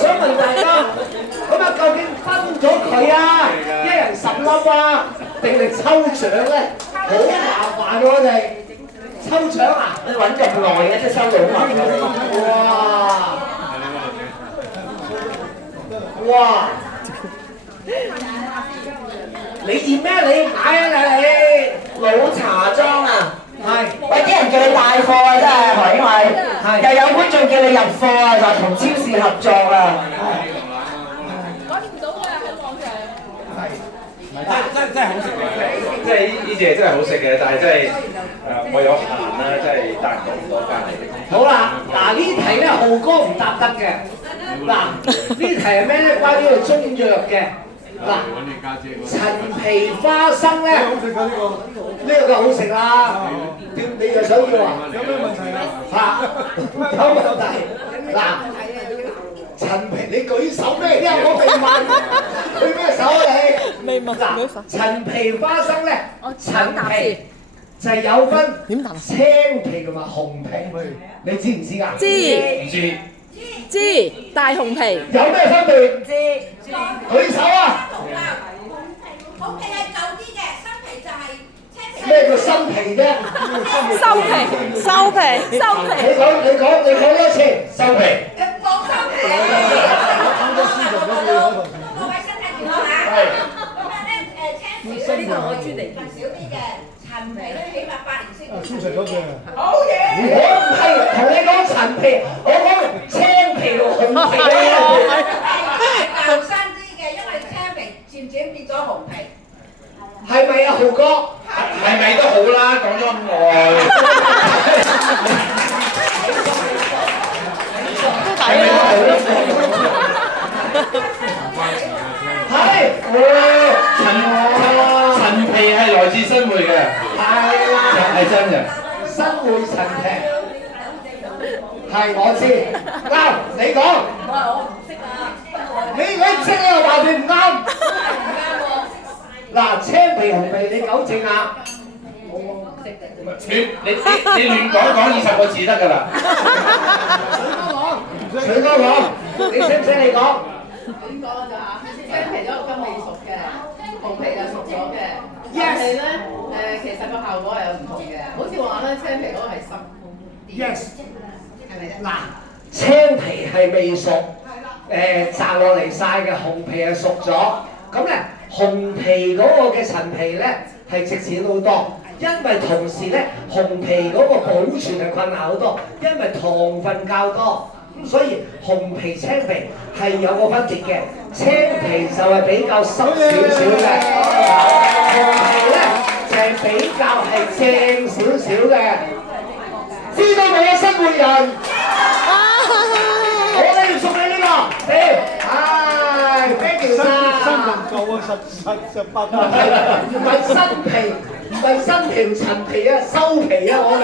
想問大家，咁啊究竟分咗佢啊，一人10粒啊，定係抽獎咧？好麻煩喎我哋。抽獎啊！你揾咁耐嘅，即係抽到好麻煩。哇！你驗咩？你買啊你！老茶莊啊！係。喂，啲人叫你帶貨啊，真係何英偉。又有觀眾叫你入貨啊，就同超市合作啊。攞唔到㗎喺網上。真係好食嘅，即係呢隻真係好食嘅，但係真係我有限啦，真係帶唔到咁多翻嚟。好啦，嗱呢題咧，浩哥唔答得嘅。嗱呢題係咩咧？關於個中藥嘅。嗱，陳皮花生咧，呢個好食啦。點你就想要啊？有咩問題啊？嚇，有問題。嗱，陳皮你舉手咩？因為我未問，舉咩手啊你？未問。嗱，陳皮花生咧，陳皮就係有分青皮同埋紅皮，你知唔知㗎？知唔知？知大紅皮。有咩分別？知。舉手啊！紅皮係舊啲嘅，新皮就係青皮。咩叫新皮啫？收皮，收皮，收皮。你講多次，收皮。冇收皮啊！各位身體健康啊！咁樣咧青皮咧呢個我專嚟少啲嘅，陳皮咧起碼8年先。消除咗佢。好嘢！我唔係同你講陳皮，我講青皮同紅皮咧。後生啲嘅，因為青皮漸漸變咗紅皮。係咪啊，浩哥？係咪都好啦？講咗咁耐。係咪都好啦？係，陳皮係來自新會嘅，係啦，係真嘅。新會陳皮，係我知，啱，你講。我唔識啊，你唔識啊，話你唔啱。嗱，青皮紅皮，你糾正下。你亂講20個字得㗎啦。徐哥講，你識唔識你講？點講就嚇，青皮嗰個根未熟嘅，紅皮就熟咗嘅。Yes。但係咧其實個效果係有唔同嘅，好似話咧青皮嗰個係濕啲。Yes。係咪咧？嗱，青皮係未熟，摘落嚟晒嘅，紅皮係熟咗。咁咧，紅皮嗰個嘅陳皮咧係值錢好多，因為同時咧紅皮嗰個保存係困難好多，因為糖分較多。所以紅皮青皮係有個分別嘅，青皮就係比較濕少少嘅，紅皮咧就係比較係正少少嘅。知道未啊，新會人？我哋要送你呢個，唉，thank you晒。新唔夠啊，18唔係新皮，唔係新皮陳皮啊，收皮啊，我哋。